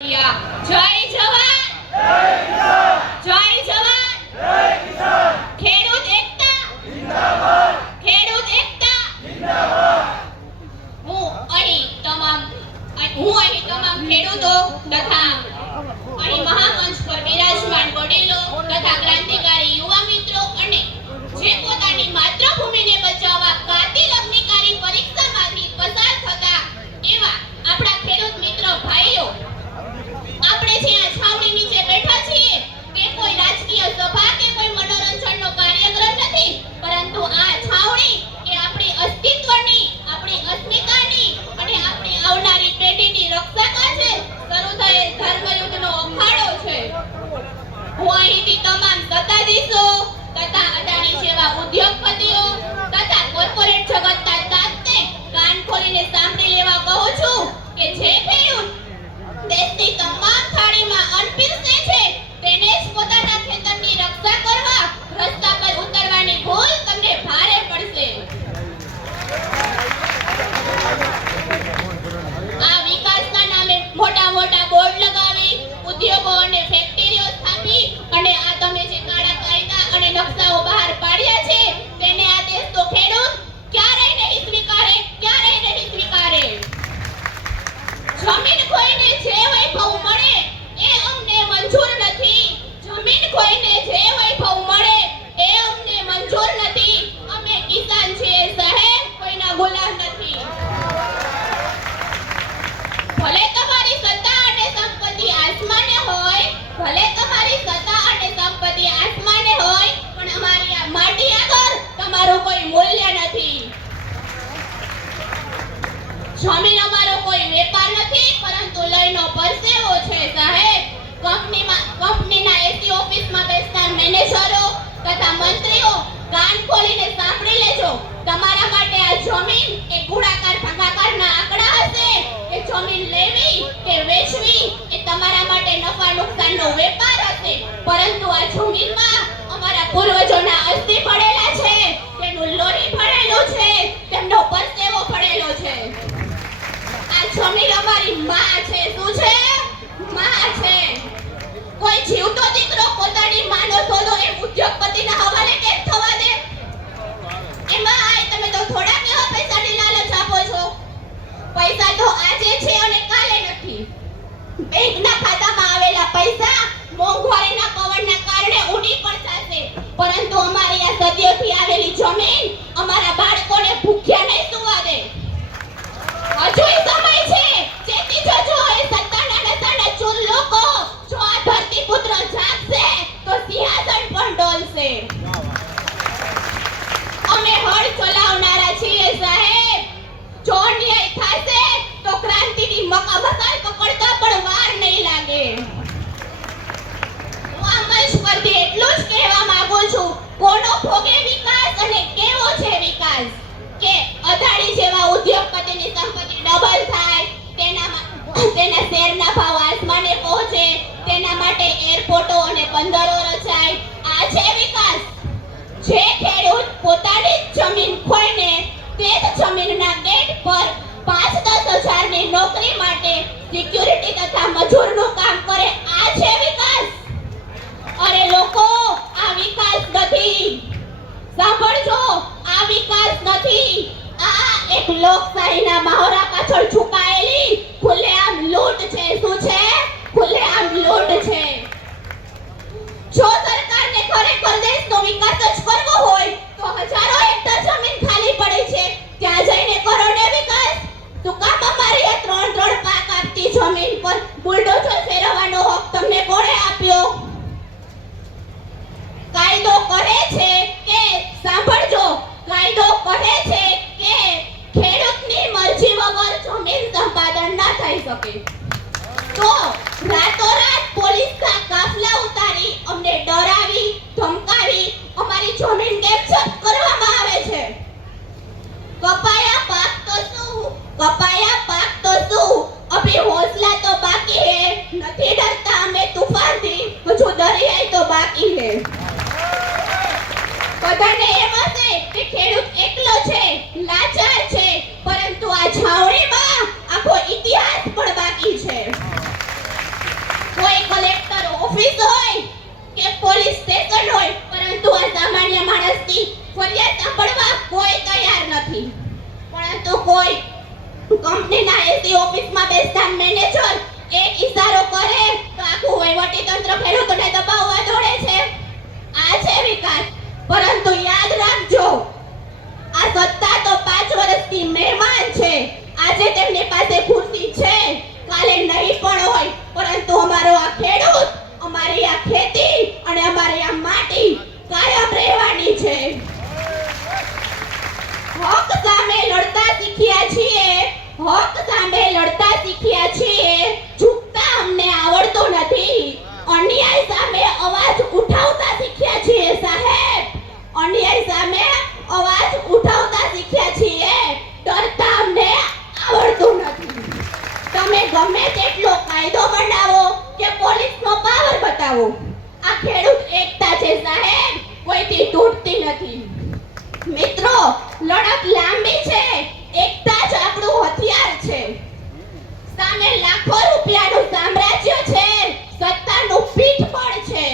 જય જવાન જય જવાન જય કિસાન ખેડૂત એકતા જિંદાબાદ ખેડૂત એકતા જિંદાબાદ હું અહીં તમામ ખેડૂતો તથા અહીં મહામંચ પર બિરાજમાન વડીલો તથા ક્રાંતિકારી યુવા મિત્રો અને જે પોતાની માતૃભૂમિને બચાવવા કાતિલ અગ્નિકારી પરીક્ષામાંથી પસાર થતા એવા આપણા ખેડૂત મિત્રો ભાઈઓ, આપણે જ્યાં છાવણી નીચે બેઠા છીએ તે કોઈ રાજકીય સભા કે કોઈ મનોરંજનનો કાર્યક્રમ નથી, પરંતુ આ છાવણી એ આપણી અસ્તિત્વની, આપણી અસ્મિતાની અને આપણી આવનારી પેઢીની રક્ષા છે. શરૂ થયેલ ધર્મયુદ્ધનો અખાડો છે. હું અહીંથી તમામ સત્તાધીશો તથા અદાણી જેવા ઉદ્યોગપતિઓ તથા કોર્પોરેટ જગતના તાતને કાન ખોલીને સાંભળી લેવા કહું છું કે જે ખેડૂત દેશની તમામ થાળીમાં અન્ન પીરસે છે તેને જ પોતાના ખેતરની રક્ષા કરવા રસ્તા પર ઉતરવાની ભૂલ તમને ભારે પડશે. આ વિકાસના નામે મોટા મોટા બોર્ડ લગાવી, ઉદ્યોગો અને ફેક્ટરીઓ સ્થાપી અને આ તમે જે કાળા કાયદા અને નકશાઓ બહાર પાડ્યા છે તેને આ દેશ તો ખેડૂત ક્યારેય નહીં સ્વીકારે, ક્યારેય નહીં સ્વીકારે. જમીન ખોઈને જે વૈભવ મળે એ અમને મંજૂર નથી. જમીન ખોઈને જે વૈભવ મળે એ અમને મંજૂર નથી. અમે કિસાન છીએ સાહેબ, કોઈના ગુલામ નથી. ભલે તમારી સત્તા અને સંપત્તિ આસમાને હોય, ભલે તમારી સત્તા અને સંપત્તિ આસમાને હોય, પણ અમારી આ માટી આગળ તમારું કોઈ મૂલ્ય નથી. જમીન અમારો કોઈ વેપાર નથી, પરંતુ લયનો પરસેવો છે સાહેબ. કંપનીના એસી ઓફિસમાં બેસતા મેનેજરો તથા મંત્રીઓ કાન ખોલીને સાંભળી લેજો. તમારા માટે આ જમીન એ ગુણાકાર ભાગાકારના આંકડા હશે. એ જમીન લેવી કે વેચવી એ તમારા માટે નફા નુકસાનનો વેપાર હશે, પરંતુ આ જમીનમાં અમારા પૂર્વજોના અસ્થિ પડેલા છે, તેનું લોહી પડેલું છે, તેમનો પરસેવો પડેલો છે. આ જમીન અમારી માં છે. શું છે? માં છે. કોઈ જીવતો દીકરો પોતાની માનો સોદો એ ઉદ્યોગપતિના હવાલે કેમ થવા દે? એમાં આય તમે તો થોડા કેવા પૈસાની લાલચ આપો છો. પૈસા તો આજે છે અને કાલે નથી. બેંકના ખાતામાં આવેલા પૈસા મોંઘવારીના પવનના કારણે ઉડી પણ જશે, પરંતુ અમારી આ સદીઓથી આવેલી જમીન અમારા બાળકોને ભૂખ્યા નહીં સુવા દે. હજુય સમય છે. ચેતી જજો એ સત્તાના નશાના ચૂર લોકો. જો આ ધરતીપુત્ર જાગશે તો સિંહાસન પણ ડોલશે. અમે હળ ચલાવનારા છીએ સાહેબ. જો અન્યાય થશે તો ક્રાંતિની મશાલ પકડતા પણ વાર નહીં લાગે. હું આ મંચ પરથી એટલું જ કહેવા માંગુ છું, કોનો ભોગે વિકાસ અને કેવો છે વિકાસ? કે અદાણી જેવા ઉદ્યોગપતિની સંપત્તિ ડબલ થાય, તેના શેરના ભાવ આસમાને પહોંચે, તેના માટે એરપોર્ટો અને બંદરો રચાય. આ છે વિકાસ. જે ખેડૂત પોતાની જમીન ખોઈને તે જ જમીનના ગેટ પર 5-10 હજારની નોકરી માટે સિક્યુરિટી તથા મજૂરનું કામ કરે, આ છે વિકાસ. અરે લોકો, આ વિકાસ નથી. સાંભળજો, આ વિકાસ નથી. આ એક લોકશાહીના મહોરા પાછળ છુપાયેલી ખુલ્લેઆમ લૂંટ છે. શું છે? ખુલ્લેઆમ લૂંટ છે. જો સરકારને ખરેખર દેશનો વિકાસ જ કરવો હોય તો હજારો હેક્ટર જમીન ખાલી પડી છે, ત્યાં જઈને કરો ને વિકાસ. તો કામ અમારી આ 3 પાક આપતી જમીન પર બુલડોઝર ફેરવવાનો હક તમને કોણે આપ્યો? કાયદો કહે છે કે, સાંભળજો, કાયદો કહે છે કે ખેડૂતની મરજી વગર જમીન સંપાદન ન થઈ શકે. તો રાતોરાત પોલીસના કાફલા ઉતારી અમને ડરાવી, ધમકાવી અમારી જમીન કેમ જપ્ત કરવામાં આવે છે? કપાયા પાક તો શું? કપાયા પાક તો શું? અભી હોસલા તો બાકી હે. નથી ડરતા અમે તૂફાનથી, હજુ દરિયાઈ તો બાકી હે. બધાને એમ હશે કે ખેડૂત એકલો છે, લાચાર છે, પરંતુ આ છાવણીમાં આખો ઇતિહાસ પણ બાકી છે. કોઈ કલેક્ટર ઓફિસ હોય કે પોલીસ સ્ટેશન હોય, પરંતુ આ સામાન્ય માણસની ફરિયાદ સાંભળવા કોઈ તૈયાર નથી. પરંતુ કોઈ કંપનીના એસી ઓફિસમાં બેસતા મેનેજર એક ઈશારો કરે તો આખું વહીવટી તંત્ર ખેડૂતોને દબાવવા દોડે છે. આ છે વિકાસ. પરંતુ યાદ રાખજો, આ સત્તા તો 5 વર્ષથી મહેમાન છે. આજે તેમની પાસે ખુરશી છે, કાલે નહીં પણ હોય. પરંતુ અમારો આ ખેડૂત, અમારી આ ખેતી અને અમારી આ માટી કાયમ રહેવાની છે. હક સામે લડતા શીખ્યા છીએ, હક સામે લડતા શીખ્યા છીએ. ઝૂકતા અમને આવડતું નથી. અન્યાય સામે અવાજ ઉઠાવતા શીખ્યા છીએ સાહેબ. અન્યાય સામે અવાજ ઉઠાવતા શીખ્યા છીએ. ડરતા અમને આવડતું નથી. તમે ગમે તેટલો કાયદો બનાવો કે પોલીસનો પાવર બતાવો, આ ખેડૂત એકતા છે સાહેબ, કોઈથી તૂટતી નથી. મિત્રો, લડત લાંબી છે, એકતા જ આપણું હથિયાર છે. સામે લાખો રૂપિયાનું સામ્રાજ્ય છે, સત્તાનું પીઠબળ છે.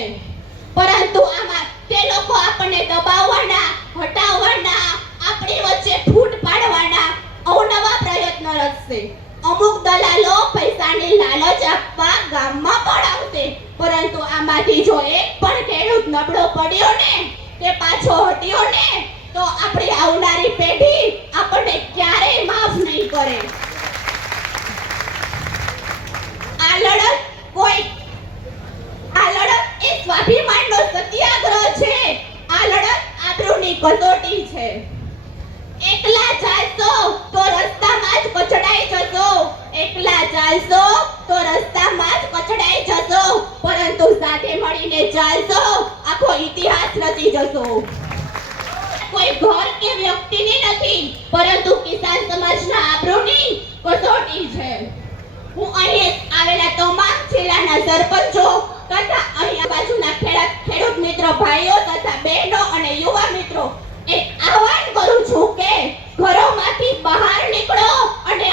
પરંતુ આમાં તે લોકો આપણને દબાવવાના, હટાવવાના, આપણી વચ્ચે ફૂટ પાડવાના અવનવા પ્રયત્ન રચશે. અમુક દલાલો પૈસાની લાલચ આપવા ગામમાં પણ આવશે. પરંતુ આમાંથી જો એક પણ ખેડૂત નબળો પડ્યો ને કે પાછો હટ્યો ને, તો આપણી આવનારી પેઢી આપણને ક્યારેય માફ નહીં કરે. આ લડત એ સ્વાભિમાનનો સત્યાગ્રહ છે. આ લડત આબરૂની કસોટી છે. એકલા ચાલશો તો રસ્તામાં જ કચડાઈ જશો. એકલા ચાલશો તો રસ્તામાં જ કચડાઈ જશો. પરંતુ સાથે મળીને ચાલશો, આખો ઇતિહાસ રચી જશો. કોઈ ઘર કે વ્યક્તિની નથી, પરંતુ કિસાન સમાજના આબરૂની કસોટી છે. હું અહીં આવેલા તમામ જિલ્લાના સરપંચો તથા અહીં બાજુના ખેડૂત મિત્ર ભાઈઓ તથા બહેનો અને યુવા મિત્રો એક આહવાન કરું છું કે ઘરોમાંથી બહાર નીકળો અને